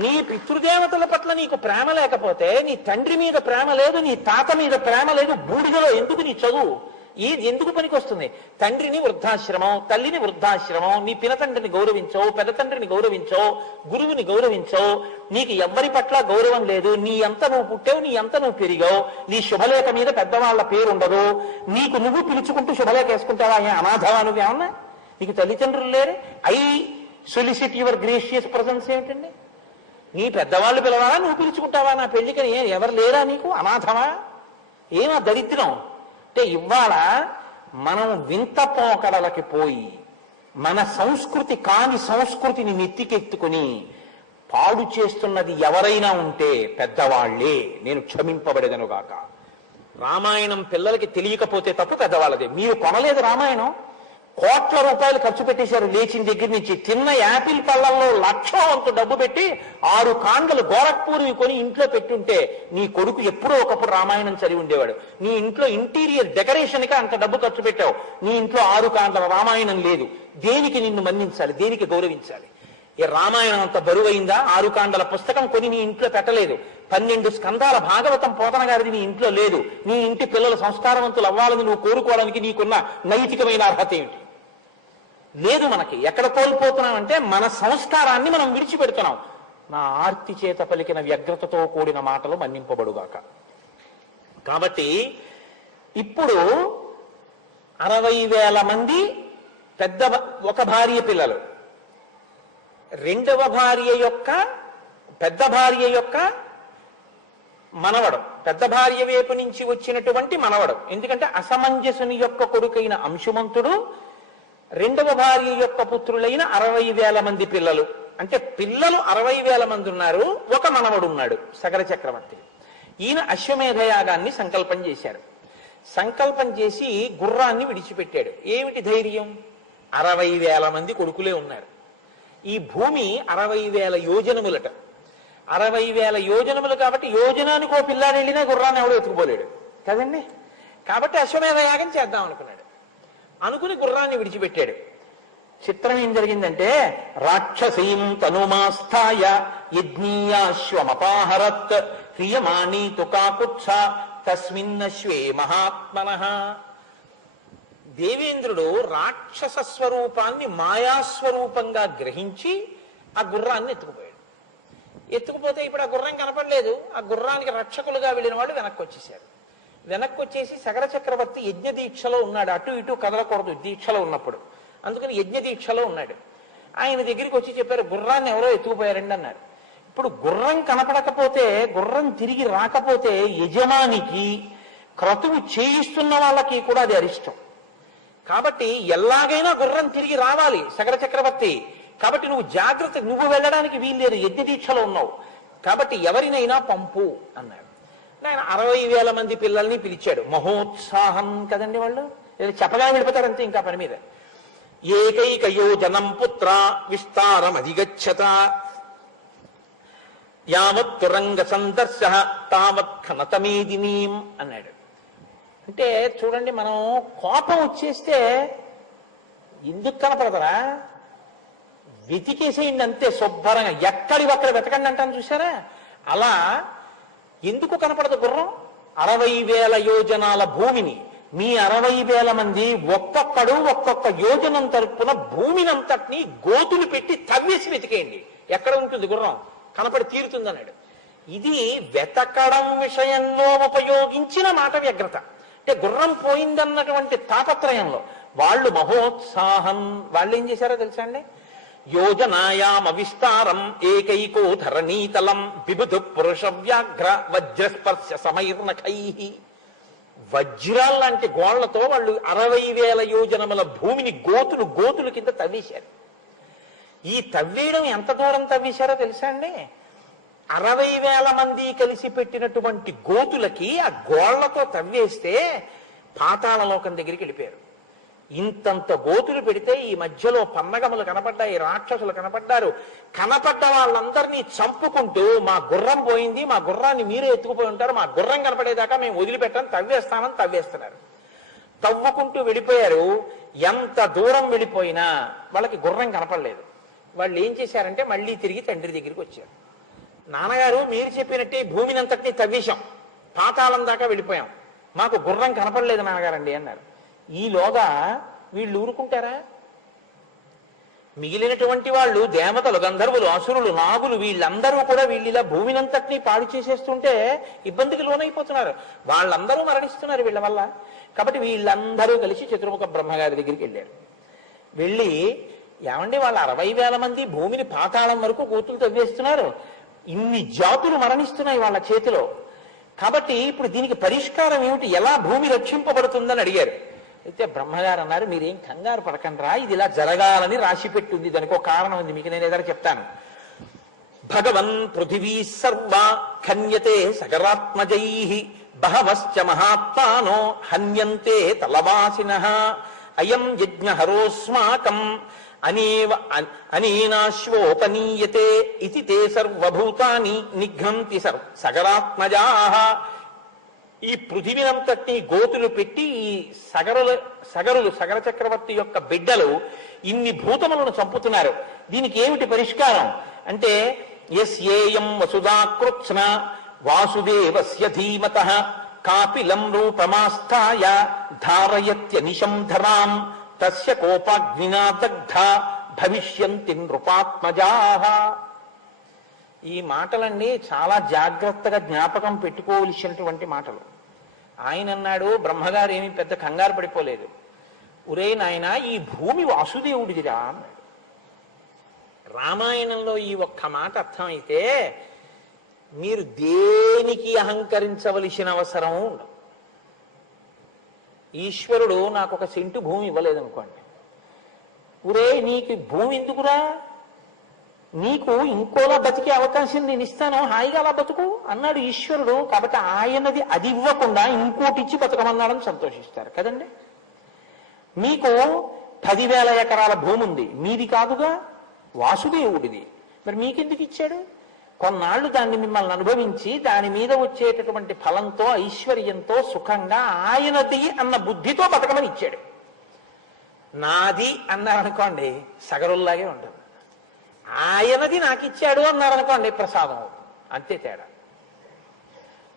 నీ పితృదేవతల పట్ల నీకు ప్రేమ లేకపోతే, నీ తండ్రి మీద ప్రేమ లేదు, నీ తాత మీద ప్రేమ లేదు, బూడిదలో ఎందుకు నీ చదువు? ఇది ఎందుకు పనికి వస్తుంది? తండ్రిని వృద్ధాశ్రమం, తల్లిని వృద్ధాశ్రమం, నీ పినతండ్రిని గౌరవించో, పెద్ద తండ్రిని గౌరవించో, గురువుని గౌరవించో. నీకు ఎవ్వరి పట్ల గౌరవం లేదు. నీ అంత నువ్వు పుట్టావు, నీ అంత నువ్వు పెరిగావు. నీ శుభలేఖ మీద పెద్దవాళ్ల పేరు ఉండదు. నీకు నువ్వు పిలుచుకుంటూ శుభలేఖ వేసుకుంటావా? అనాథవా నువ్వేమన్నా? నీకు తల్లిదండ్రులు లేరు. I solicit your gracious presence ఏమిటండి? నీ పెద్దవాళ్ళు పిలవాలా, నువ్వు పిలుచుకుంటావా? నా పెళ్లికని ఎవరు లేరా నీకు? అనాథమా? ఏమా దరిద్రం అంటే ఇవాళ మనం వింత పోకడలకి పోయి మన సంస్కృతి కాని సంస్కృతిని నెత్తికెత్తుకుని పాడు చేస్తున్నది ఎవరైనా ఉంటే పెద్దవాళ్లే. నేను క్షమింపబడేదనుగాక. రామాయణం పిల్లలకి తెలియకపోతే తప్పు పెద్దవాళ్ళదే. మీరు కొనలేదు రామాయణం, కోట్ల రూపాయలు ఖర్చు పెట్టేశారు లేచిన దగ్గర నుంచి. తిన్న యాపిల్ పళ్ళల్లో లక్షవంతు డబ్బు పెట్టి 6 కాండలు గోరఖ్పూర్వి కొని ఇంట్లో పెట్టుంటే నీ కొడుకు ఎప్పుడో ఒకప్పుడు రామాయణం చదివి ఉండేవాడు. నీ ఇంట్లో ఇంటీరియర్ డెకరేషన్ కి అంత డబ్బు ఖర్చు పెట్టావు, నీ ఇంట్లో 6 కాండల రామాయణం లేదు. దేనికి నిన్ను మన్నించాలి? దేనికి గౌరవించాలి? ఈ రామాయణం అంత బరువైందా? 6 కాండల పుస్తకం కొని నీ ఇంట్లో పెట్టలేదు. 12 స్కందాల భాగవతం పోతన గారిది నీ ఇంట్లో లేదు. నీ ఇంటి పిల్లలు సంస్కారవంతులు అవ్వాలని నువ్వు కోరుకోవడానికి నీకున్న నైతికమైన అర్హత ఏమిటి? లేదు. మనకి ఎక్కడ కోల్పోతున్నామంటే మన సంస్కారాన్ని మనం విడిచిపెడుతున్నాం. నా ఆర్తి చేత పలికిన వ్యగ్రతతో కూడిన మాటలు మన్నింపబడుగాక. కాబట్టి ఇప్పుడు 60,000 మంది ఒక భార్య పిల్లలు, రెండవ భార్య యొక్క పెద్ద భార్య యొక్క మనవడు, పెద్ద భార్య వైపు నుంచి వచ్చినటువంటి మనవడు. ఎందుకంటే అసమంజసుని యొక్క కొడుకైన అంశుమంతుడు, రెండవ భార్య యొక్క పుత్రులైన 60,000 మంది పిల్లలు. అంటే పిల్లలు 60,000 మంది ఉన్నారు. ఒక మనవడు ఉన్నాడు సగర చక్రవర్తి. ఈయన అశ్వమేధయాగాన్ని సంకల్పం చేశారు. సంకల్పం చేసి గుర్రాన్ని విడిచిపెట్టాడు. ఏమిటి ధైర్యం? 60,000 మంది కొడుకులే ఉన్నారు. ఈ భూమి 60,000 యోజనములట. 60,000 యోజనములు కాబట్టి యోజనానికి ఓ పిల్లాడు వెళ్ళినా గుర్రాన్ని ఎవడో ఎత్తుకుపోలేడు కదండి. కాబట్టి అశ్వమేధయాగం చేద్దాం అనుకున్నాడు. అనుకుని గుర్రాన్ని విడిచిపెట్టాడు. చిత్రం ఏం జరిగిందంటే, రాక్షసీం తనుమాస్థాయ యజ్ఞీయాశ్వమపాహరత్ హ్రియమాణీ తుకాకుత్స తస్మిన్నశ్వే మహాత్మనః. దేవేంద్రుడు రాక్షస స్వరూపాన్ని మాయాస్వరూపంగా గ్రహించి ఆ గుర్రాన్ని ఎత్తుకుపోయాడు. ఎత్తుకుపోతే ఇప్పుడు ఆ గుర్రం కనపడలేదు. ఆ గుర్రానికి రక్షకులుగా వెళ్ళిన వాళ్ళు వెనక్కి వచ్చేసారు. వెనక్కి వచ్చేసి సగర చక్రవర్తి యజ్ఞ దీక్షలో ఉన్నాడు. అటు ఇటు కదలకూడదు దీక్షలో ఉన్నప్పుడు. అందుకని యజ్ఞ దీక్షలో ఉన్నాడు. ఆయన దగ్గరికి వచ్చి చెప్పారు, గుర్రాన్ని ఎవరో ఎత్తుకుపోయారండి అన్నారు. ఇప్పుడు గుర్రం కనపడకపోతే, గుర్రం తిరిగి రాకపోతే యజమానికి, క్రతువు చేయిస్తున్న వాళ్ళకి కూడా అది అరిష్టం. కాబట్టి ఎలాగైనా గుర్రం తిరిగి రావాలి సగర చక్రవర్తి. కాబట్టి నువ్వు జాగ్రత్త, నువ్వు వెళ్ళడానికి వీల్లేదు, యజ్ఞ దీక్షలో ఉన్నావు. కాబట్టి ఎవరినైనా పంపు అన్నాడు. ఆయన 60,000 మంది పిల్లల్ని పిలిచాడు. మహోత్సాహం కదండి వాళ్ళు, చెప్పగా వెళ్ళిపోతారంతే ఇంకా పని మీద. ఏకైక యోజనం పుత్ర విస్తారం అధిగచ్చత యావత్ రంగ సందర్శ తావత్ ఖనతమేదినీం అన్నాడు. అంటే చూడండి, మనం కోపం వచ్చేస్తే ఎందుకు కనపడతారా? వెతికేసేయండి అంతే శుభ్రంగా, ఎక్కడివక్కడ వెతకండి అంటాను చూసారా? అలా ఎందుకు కనపడదు గుర్రం? 60,000 యోజనాల భూమిని మీ 60,000 మంది ఒక్కొక్కడు ఒక్కొక్క యోజనం తరపున భూమినంతటినీ గోతులు పెట్టి తవ్వేసి వెతికేయండి, ఎక్కడ ఉంటుంది గుర్రం కనపడి తీరుతుందన్నాడు. ఇది వెతకడం విషయంలో ఉపయోగించిన మాట వ్యగ్రత. అంటే గుర్రం పోయిందన్నటువంటి తాపత్రయంలో వాళ్ళు మహోత్సాహం. వాళ్ళు ఏం చేశారో తెలుసా అండి? యోజనాయామ విస్తారం ఏకైకో ధరణీతలం బిబుధు పురుష వ్యాఘ్ర వజ్రస్పర్శ సమైర్నఖై. వజ్రాల్లాంటి గోళ్లతో వాళ్ళు 60,000 యోజనముల భూమిని గోతులు కింద తవ్వేశారు. ఈ తవ్వేయడం ఎంత దూరం తవ్వేశారో తెలుసా అండి? 60,000 మంది కలిసి పెట్టినటువంటి గోతులకి ఆ గోళ్లతో తవ్వేస్తే పాతాళలోకం దగ్గరికి వెళ్ళిపోయారు. ఇంతంత గోతులు పెడితే ఈ మధ్యలో పన్నగములు కనపడ్డాయి, రాక్షసులు కనపడ్డారు. కనపడ్డ వాళ్ళందరినీ చంపుకుంటూ మా గుర్రం పోయింది, మా గుర్రాన్ని మీరే ఎత్తుకుపోయి ఉంటారు, మా గుర్రం కనపడేదాకా మేము వదిలిపెట్టాం, తవ్వేస్తామని తవ్వేస్తున్నారు. తవ్వుకుంటూ వెళ్ళిపోయారు. ఎంత దూరం వెళ్ళిపోయినా వాళ్ళకి గుర్రం కనపడలేదు. వాళ్ళు ఏం చేశారంటే మళ్ళీ తిరిగి తండ్రి దగ్గరికి వచ్చారు. నాన్నగారు, మీరు చెప్పినట్టే భూమిని అంతటినీ తవ్వేశాం, పాతాళం దాకా వెళ్ళిపోయాం, మాకు గుర్రం కనపడలేదు నాన్నగారండి అన్నారు. ఈలోగా వీళ్ళు ఊరుకుంటారా? మిగిలినటువంటి వాళ్ళు దేవతలు, గంధర్వులు, అసురులు, నాగులు వీళ్ళందరూ కూడా వీళ్ళిలా భూమినంతటినీ పాడు చేసేస్తుంటే ఇబ్బందికి లోనైపోతున్నారు. వాళ్ళందరూ మరణిస్తున్నారు వీళ్ళ వల్ల. కాబట్టి వీళ్ళందరూ కలిసి చతుర్ముఖ బ్రహ్మగారి దగ్గరికి వెళ్ళారు. వెళ్ళి, ఏమండి వాళ్ళు 60,000 మంది భూమిని పాతాళం వరకు గోతులు తవ్వేస్తున్నారు, ఇన్ని జాతులు మరణిస్తున్నాయి వాళ్ళ చేతిలో, కాబట్టి ఇప్పుడు దీనికి పరిష్కారం ఏమిటి, ఎలా భూమి రక్షింపబడుతుందని అడిగారు. అయితే బ్రహ్మగారు అన్నారు, మీరేం కంగారు పడకండ్రా, ఇది ఇలా జరగాలని రాసి పెట్టుంది, దానికి ఒక కారణం ఉంది, మీకు నేను ఏదైనా చెప్తాను. భగవన్ పృథివీ సర్వ ఖన్యతే సగరాత్మజై బహవశ్చ మహాత్మానో హన్యంతే తలవాసినః అయం యజ్ఞహరోస్మాకం అనేనాశ్వోపనీయతే ఇతి తే సర్వభూతాని నిఘ్నంతి సగరాత్మజాః. ఈ పృథివినంతటినీ గోతులు పెట్టి ఈ సగర చక్రవర్తి యొక్క బిడ్డలు ఇన్ని భూతములను చంపుతున్నారు, దీనికి ఏమిటి పరిష్కారం అంటే, యస్యేయం వసుధాకృత్స్న వాసుదేవస్య ధీమతః కాపిలం రూపమాస్థాయ ధారయత్యనిశం ధరాం తస్య కోపాగ్నినా దగ్ధ భవిష్యంతి నృపాత్మజాః. ఈ మాటలన్నీ చాలా జాగ్రత్తగా జ్ఞాపకం పెట్టుకోవలసినటువంటి మాటలు. ఆయన అన్నాడు, బ్రహ్మగారు ఏమీ పెద్ద కంగారు పడిపోలేదు, ఒరే నాయన ఈ భూమి వాసుదేవుడిదిరా అన్నాడు. రామాయణంలో ఈ ఒక్క మాట అర్థమైతే మీరు దేనికి అహంకరించవలసిన అవసరం ఉండదు. ఈశ్వరుడు నాకు 1 సెంటు భూమి ఇవ్వలేదనుకోండి, ఒరే నీకు భూమి ఎందుకురా, నీకు ఇంకోలా బతికే అవకాశం నేను ఇస్తాను, హాయిగా అలా బతుకు అన్నాడు ఈశ్వరుడు. కాబట్టి ఆయనది అది ఇవ్వకుండా ఇంకోటి ఇచ్చి బతకమన్నాడని సంతోషిస్తారు కదండి. మీకు 10,000 ఎకరాల భూమి ఉంది, మీది కాదుగా, వాసుదేవుడిది, మరి మీకెందుకు ఇచ్చాడు? కొన్నాళ్ళు దాన్ని మిమ్మల్ని అనుభవించి దాని మీద వచ్చేటటువంటి ఫలంతో ఐశ్వర్యంతో సుఖంగా ఆయనది అన్న బుద్ధితో బతకమని ఇచ్చాడు. నాది అన్నారనుకోండి సగరుల్లాగే ఉంటుంది, ఆయనది నాకు ఇచ్చాడు అన్నారనుకోండి ప్రసాదం, అంతే తేడా.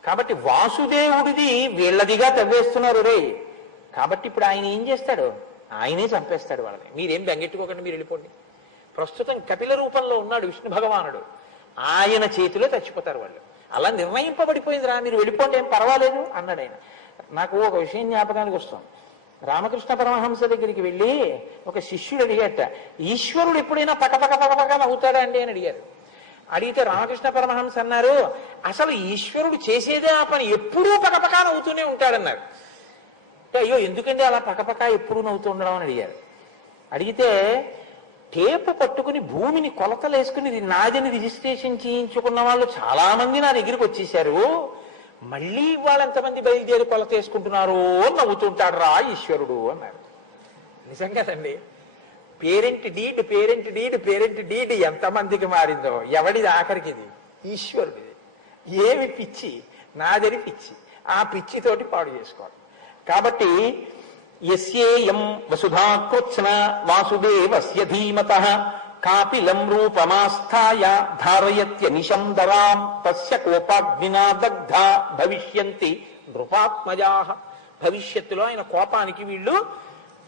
కాబట్టి వాసుదేవుడిది వీళ్ళదిగా తవ్వేస్తున్నారు రే. కాబట్టి ఇప్పుడు ఆయన ఏం చేస్తాడు, ఆయనే చంపేస్తాడు వాళ్ళని. మీరేం బెంగెట్టుకోకండి, మీరు వెళ్ళిపోండి. ప్రస్తుతం కపిల రూపంలో ఉన్నాడు విష్ణు భగవానుడు, ఆయన చేతిలో చచ్చిపోతారు వాళ్ళు. అలా నిర్ణయింపబడిపోయిందిరా, మీరు వెళ్ళిపోండి, ఏం పర్వాలేదు అన్నాడు ఆయన. నాకు ఒక విషయం జ్ఞాపకానికి వస్తుంది. రామకృష్ణ పరమహంస దగ్గరికి వెళ్ళి ఒక శిష్యుడు అడిగాట, ఈశ్వరుడు ఎప్పుడైనా పకపక నవ్వుతాడా అండి అని అడిగారు. అడిగితే రామకృష్ణ పరమహంస అన్నారు, అసలు ఈశ్వరుడు చేసేదే ఆ పని, ఎప్పుడూ పకపక నవ్వుతూనే ఉంటాడన్నారు. అయ్యో ఎందుకండి అలా పకపక ఎప్పుడూ నవ్వుతూ ఉండడం అని అడిగారు. అడిగితే టేపు పట్టుకుని భూమిని కొలతలు వేసుకుని ఇది నాదిని రిజిస్ట్రేషన్ చేయించుకున్న వాళ్ళు చాలా మంది నా దగ్గరికి వచ్చేసారు, మళ్ళీ వాళ్ళు ఎంతమంది బయలుదేరి కొలత వేసుకుంటున్నారో నవ్వుతుంటాడు రా ఈశ్వరుడు అన్నారు. నిజం కదండి. పేరెంట్ డీడ్ ఎంతమందికి మారిందో, ఎవడిది ఆఖరికి? ఇది ఈశ్వరుడిది. ఏమి పిచ్చి, నాదని పిచ్చి, ఆ పిచ్చితోటి పాడు చేసుకోవాలి. కాబట్టి యస్యేయం వసుధాకృత్స్న వాసుదేవస్య ధీమతః కాపిలం రూపమాస్థాయ ధారయత్యనిశం ధరాం తస్య కోపాగ్నినా దగ్ధ భవిష్యంతి నృపాత్మజాః. భవిష్యత్తులో ఆయన కోపానికి వీళ్ళు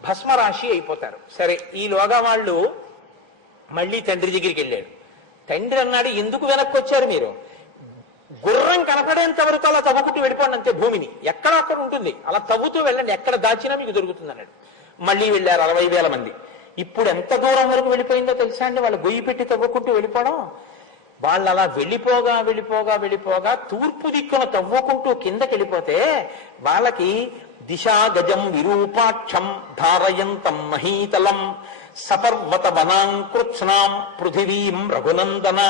భస్మరాశి అయిపోతారు. సరే, ఈలోగా వాళ్ళు మళ్ళీ తండ్రి దగ్గరికి వెళ్ళాడు. తండ్రి అన్నాడు, ఎందుకు వెనక్కి వచ్చారు మీరు? గుర్రం కనపడేంత వరకు అలా తవ్వుకుంటూ వెళ్ళిపోండి అంతే, భూమిని ఎక్కడ అక్కడ ఉంటుంది, అలా తవ్వుతూ వెళ్ళండి, ఎక్కడ దాచినా మీకు దొరుకుతుంది అన్నాడు. మళ్ళీ వెళ్ళారు 60,000 మంది. ఇప్పుడు ఎంత దూరం వరకు వెళ్ళిపోయిందో తెలుసా అండి? వాళ్ళు గొయ్యి పెట్టి తవ్వుకుంటూ వెళ్ళిపోవడం. వాళ్ళు అలా వెళ్ళిపోగా వెళ్ళిపోగా వెళ్ళిపోగా తూర్పు దిక్కున తవ్వుకుంటూ కిందకి వెళ్ళిపోతే వాళ్ళకి దిశా గజం విరూపాక్షం ధారయంతం మహీతలం సపర్వత వనాంకృత్స్నాం పృథివీం రఘునందన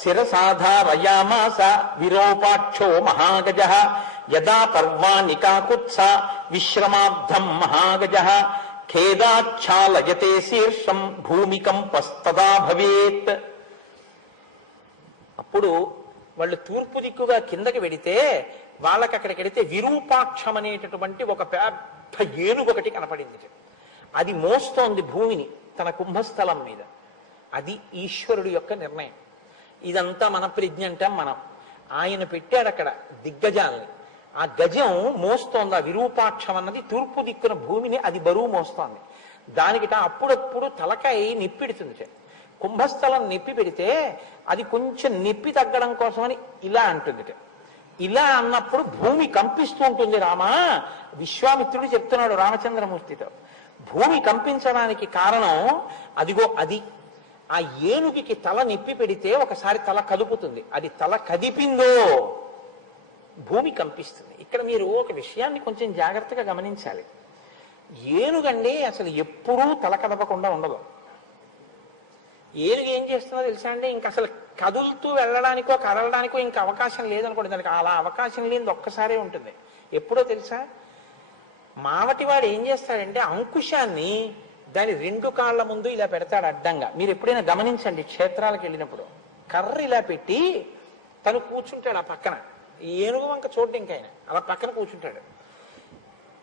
శిరసాధారయామాస విరూపాక్షో మహాగజ యదా పర్వాణి కాకుత్స విశ్రమాబ్ధం మహాగజ ఖేదాచ్ఛాలయతే శీర్షం భూమికంపస్తదా భవేత్. అప్పుడు వాళ్ళు తూర్పు దిక్కుగా కిందకి వెడితే వాళ్ళకి అక్కడికి వెడితే విరూపాక్షం అనేటటువంటి ఒక పెద్ద ఏనుగు ఒకటి కనపడింది. అది మోస్తోంది భూమిని తన కుంభస్థలం మీద. అది ఈశ్వరుడు యొక్క నిర్ణయం. ఇదంతా మన ప్రజ్ఞ అంటాం మనం. ఆయన పెట్టాడు అక్కడ దిగ్గజాలని. ఆ గజం మోస్తోంది, ఆ విరూపాక్షం అన్నది తూర్పు దిక్కున భూమిని అది బరువు మోస్తోంది. దానికిట అప్పుడప్పుడు తలకాయ నిప్పిడుతుంది. కుంభస్థలం నొప్పి పెడితే అది కొంచెం నొప్పి తగ్గడం కోసమని ఇలా అంటుంది. ఇలా అన్నప్పుడు భూమి కంపిస్తూ ఉంటుంది. రామా, విశ్వామిత్రుడు చెప్తున్నాడు రామచంద్రమూర్తితో, భూమి కంపించడానికి కారణం అదిగో అది. ఆ ఏనుగుకి తల నొప్పి పెడితే ఒకసారి తల కదుపుతుంది. అది తల కదిపిందో భూమి కంపిస్తుంది. ఇక్కడ మీరు ఒక విషయాన్ని కొంచెం జాగ్రత్తగా గమనించాలి. ఏనుగండి అసలు ఎప్పుడూ తల కదపకుండా ఉండదు. ఏనుగు ఏం చేస్తుందో తెలుసా అండి? ఇంక అసలు కదులుతూ వెళ్ళడానికో కదలడానికో ఇంకా అవకాశం లేదనుకోండి. దానికి అలా అవకాశం లేనిది ఒక్కసారే ఉంటుంది. ఎప్పుడో తెలుసా? మావటివాడు ఏం చేస్తాడంటే అంకుశాన్ని దాని 2 కాళ్ళ ముందు ఇలా పెడతాడు అడ్డంగా. మీరు ఎప్పుడైనా గమనించండి, క్షేత్రాలకు వెళ్ళినప్పుడు కర్ర ఇలా పెట్టి తను కూర్చుంటాడు ఆ పక్కన. ఏనుగు వంక చూడండి, ఇంకా ఆయన అలా పక్కన కూర్చుంటాడు.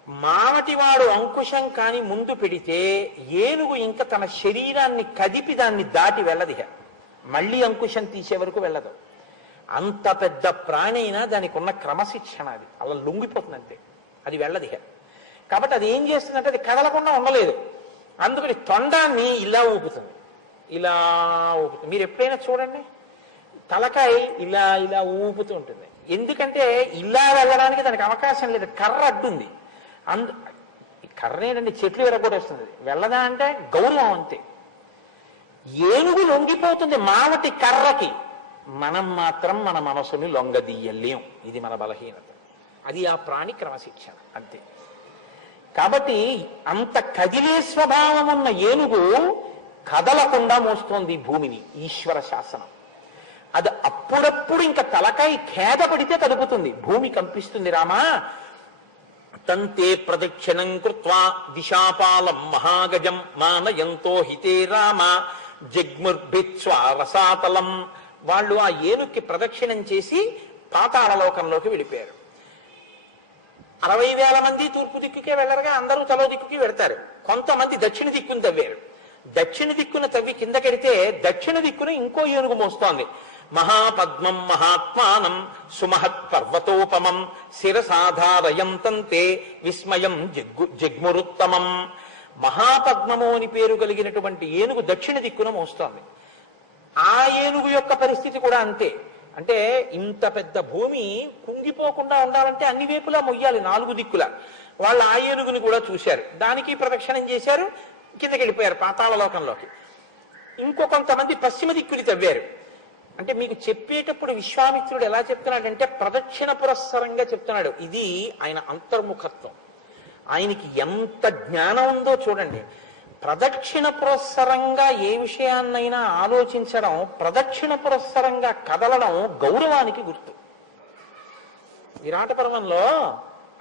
మావటివాడు అంకుశం కాని ముందు పెడితే ఏనుగు ఇంకా తన శరీరాన్ని కదిపి దాన్ని దాటి వెళ్ళదిహ. మళ్ళీ అంకుశం తీసే వరకు వెళ్ళదు. అంత పెద్ద ప్రాణి అయినా దానికి ఉన్న క్రమశిక్షణ అది అలా లొంగిపోతుంది అంతే, అది వెళ్ళదిహ. కాబట్టి అది ఏం చేస్తుందంటే అది కదలకుండా ఉండలేదు. అందుకని తొండాన్ని ఇలా ఊపుతుంది, ఇలా ఊపుతుంది. మీరు ఎప్పుడైనా చూడండి, తలకాయ ఇలా ఇలా ఊపుతూ ఉంటుంది. ఎందుకంటే ఇలా వెళ్ళడానికి దానికి అవకాశం లేదు, కర్ర అడ్డుంది. కర్ర ఏంటంటే చెట్లు విరగొట్టేస్తుంది. వెళ్ళదా అంటే గౌరవం అంతే. ఏనుగు లొంగిపోతుంది మావటి కర్రకి, మనం మాత్రం మన మనసుని లొంగదీయలేం. ఇది మన బలహీనత. అది ఆ ప్రాణి క్రమశిక్షణ అంతే. కాబట్టి అంత కదిలే స్వభావం ఉన్న ఏనుగు కదలకుండా మోస్తోంది భూమిని. ఈశ్వర శాసనం అది. అప్పుడప్పుడు ఇంకా తలకాయ ఖేద పడితే కదుపుతుంది, భూమి కంపిస్తుంది. రామా తంతే ప్రదక్షిణం కృత్వా దిశాపాలం మహాగజం మానయంతో హితే రామ జగ్ముర్భిత్స్వా రసాతలం. వాళ్ళు ఆ ఏనుక్కి ప్రదక్షిణం చేసి పాతాళలోకంలోకి వెళ్ళిపోయారు. 60,000 మంది తూర్పు దిక్కుకే వెళ్ళరుగా, అందరూ తలో దిక్కుకి వెళ్తారు. కొంతమంది దక్షిణ దిక్కును తవ్వారు. దక్షిణ దిక్కును తవ్వి కిందకెడితే దక్షిణ దిక్కును ఇంకో ఏనుగు మోస్తోంది. మహాపద్మం మహాత్మానం సుమహత్ పర్వతోపమం శిరసాధారయం తంతే విస్మయం జగ్మురుత్తమం. మహాపద్మము అని పేరు కలిగినటువంటి ఏనుగు దక్షిణ దిక్కున మోస్తోంది. ఆ ఏనుగు యొక్క పరిస్థితి కూడా అంతే. అంటే ఇంత పెద్ద భూమి కుంగిపోకుండా ఉండాలంటే అన్ని వైపులా మొయ్యాలి, 4 దిక్కులా. వాళ్ళు ఆ ఏనుగుని కూడా చూశారు, దానికి ప్రదక్షిణం చేశారు, కిందకి వెళ్ళిపోయారు పాతాళలోకంలోకి. ఇంకో కొంతమంది పశ్చిమ దిక్కుని తవ్వారు. అంటే మీకు చెప్పేటప్పుడు విశ్వామిత్రుడు ఎలా చెప్తున్నాడంటే ప్రదక్షిణ పురస్సరంగా చెప్తున్నాడు. ఇది ఆయన అంతర్ముఖత్వం. ఆయనకి ఎంత జ్ఞానం ఉందో చూడండి. ప్రదక్షిణ పురస్సరంగా ఏ విషయాన్నైనా ఆలోచించడం, ప్రదక్షిణ పురస్సరంగా కదలడం గౌరవానికి గుర్తు. విరాట పర్వంలో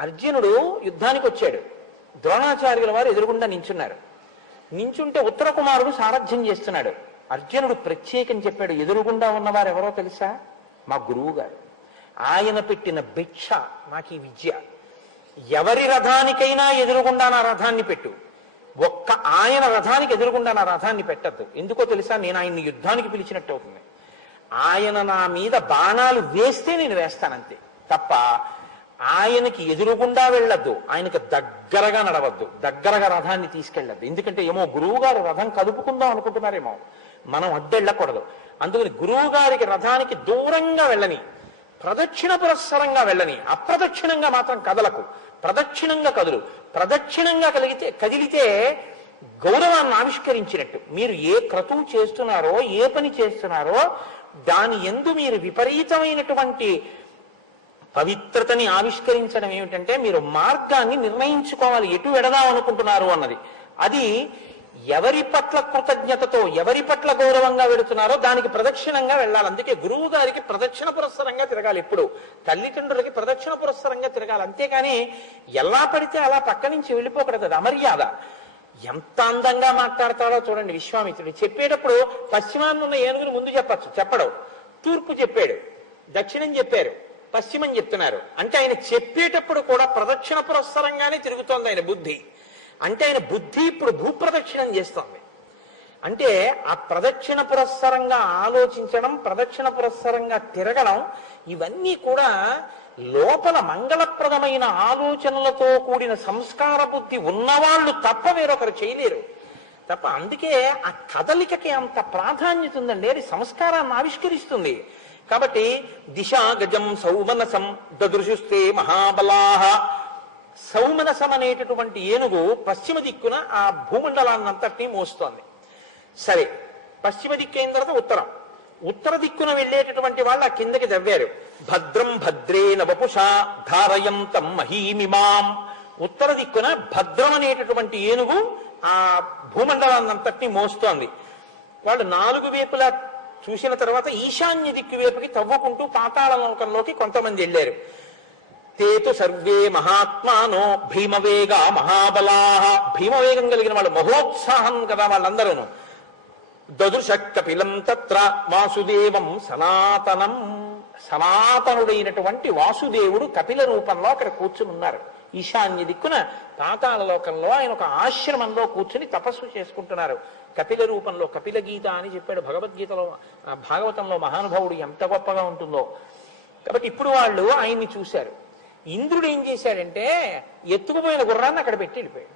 అర్జునుడు యుద్ధానికి వచ్చాడు. ద్రోణాచార్యుల వారు ఎదురుగుండా నించున్నారు. నించుంటే ఉత్తర కుమారుడు సారథ్యం చేస్తున్నాడు. అర్జునుడు ప్రత్యేకం చెప్పాడు, ఎదురుగుండా ఉన్నవారు ఎవరో తెలుసా? మా గురువు గారు. ఆయన పెట్టిన భిక్ష నాకు ఈ విద్య. ఎవరి రథానికైనా ఎదురుగుండా నా రథాన్ని పెట్టు, ఒక్క ఆయన రథానికి ఎదురుగుండా నా రథాన్ని పెట్టద్దు. ఎందుకో తెలుసా? నేను ఆయన్ని యుద్ధానికి పిలిచినట్టు అవుతుంది. ఆయన నా మీద బాణాలు వేస్తే నేను వేస్తానంతే తప్ప ఆయనకి ఎదురుగుండా వెళ్ళొద్దు, ఆయనకు దగ్గరగా నడవద్దు, దగ్గరగా రథాన్ని తీసుకెళ్ళద్దు. ఎందుకంటే ఏమో గురువు గారు రథం కదుపుకుందాం అనుకుంటున్నారేమో, మనం అడ్డెళ్ళకూడదు. అందుకని గురువు గారికి రథానికి దూరంగా వెళ్ళని, ప్రదక్షిణ పురస్సరంగా వెళ్ళని, అప్రదక్షిణంగా మాత్రం కదలకు, ప్రదక్షిణంగా కదులు. ప్రదక్షిణంగా కదిలితే గౌరవాన్ని ఆవిష్కరించినట్టు. మీరు ఏ క్రతువు చేస్తున్నారో, ఏ పని చేస్తున్నారో దాని యందు మీరు విపరీతమైనటువంటి పవిత్రతని ఆవిష్కరించడం ఏమిటంటే, మీరు మార్గాన్ని నిర్ణయించుకోవాలి, ఎటు వెడదాం అనుకుంటున్నారు అన్నది. అది ఎవరి పట్ల కృతజ్ఞతతో, ఎవరి పట్ల గౌరవంగా వెడుతున్నారో దానికి ప్రదక్షిణంగా వెళ్ళాలి. అందుకే గురువు గారికి ప్రదక్షిణ పురస్సరంగా తిరగాలి. ఎప్పుడు తల్లిదండ్రులకి ప్రదక్షిణ పురస్సరంగా తిరగాలి. అంతేకాని ఎలా పడితే అలా పక్క నుంచి వెళ్ళిపోకూడదు, అది అమర్యాద. ఎంత అందంగా మాట్లాడతాడో చూడండి విశ్వామిత్రుడు. చెప్పేటప్పుడు పశ్చిమాన్నున్న ఏనుగును ముందు చెప్పడం, తూర్పు చెప్పాడు, దక్షిణం చెప్పారు, పశ్చిమం చెప్తున్నారు. అంటే ఆయన చెప్పేటప్పుడు కూడా ప్రదక్షిణ పురస్సరంగానే తిరుగుతోంది ఆయన బుద్ధి. అంటే ఆయన బుద్ధి ఇప్పుడు భూప్రదక్షిణం చేస్తోంది. అంటే ఆ ప్రదక్షిణ పురస్సరంగా ఆలోచించడం, ప్రదక్షిణ పురస్సరంగా తిరగడం, ఇవన్నీ కూడా లోపల మంగళప్రదమైన ఆలోచనలతో కూడిన సంస్కార బుద్ధి ఉన్నవాళ్ళు తప్ప వేరొకరు చేయలేరు తప్ప. అందుకే ఆ కదలికకి అంత ప్రాధాన్యత ఉందండి, అది సంస్కారాన్ని ఆవిష్కరిస్తుంది. కాబట్టి దిశా గజం సౌమనసం దదృశుస్తే మహాబలాహ. సౌమనసం అనేటటువంటి ఏనుగు పశ్చిమ దిక్కున ఆ భూమండలాన్నంతటినీ మోస్తోంది. సరే, పశ్చిమ దిక్కు అయిన తర్వాత ఉత్తరం, ఉత్తర దిక్కున వెళ్ళేటటువంటి వాళ్ళు ఆ కిందకి దవ్వారు. భద్రం భద్రేన వపుషా ధారయంతం మహీమిమాం. ఉత్తర దిక్కున భద్రం అనేటటువంటి ఏనుగు ఆ భూమండలాన్నంతటినీ మోస్తోంది. వాళ్ళు నాలుగు వైపులా చూసిన తర్వాత ఈశాన్య దిక్కు వైపుకి తవ్వుకుంటూ పాతాళ లోకంలోకి కొంతమంది వెళ్ళారు. తేతు సర్వే మహాత్మానో భీమవేగ మహాబలాహ. భీమవేగం కలిగిన వాళ్ళు, మహోత్సాహం కదా వాళ్ళందరూను. దదృశ కపిలం తత్ర వాసుదేవం సనాతనం. సనాతనుడైనటువంటి వాసుదేవుడు కపిల రూపంలో అక్కడ కూర్చుని ఉన్నారు. ఈశాన్య దిక్కున పాతాళ లోకంలో ఆయన ఒక ఆశ్రమంలో కూర్చుని తపస్సు చేసుకుంటున్నారు. కపిల రూపంలో. కపిల గీత అని చెప్పాడు భగవద్గీతలో, భాగవతంలో మహానుభావుడు ఎంత గొప్పగా ఉంటుందో. కాబట్టి ఇప్పుడు వాళ్ళు ఆయన్ని చూశారు. ఇంద్రుడు ఏం చేశాడంటే ఎత్తుకుపోయిన గుర్రాన్ని అక్కడ పెట్టి వెళ్ళిపోయాడు.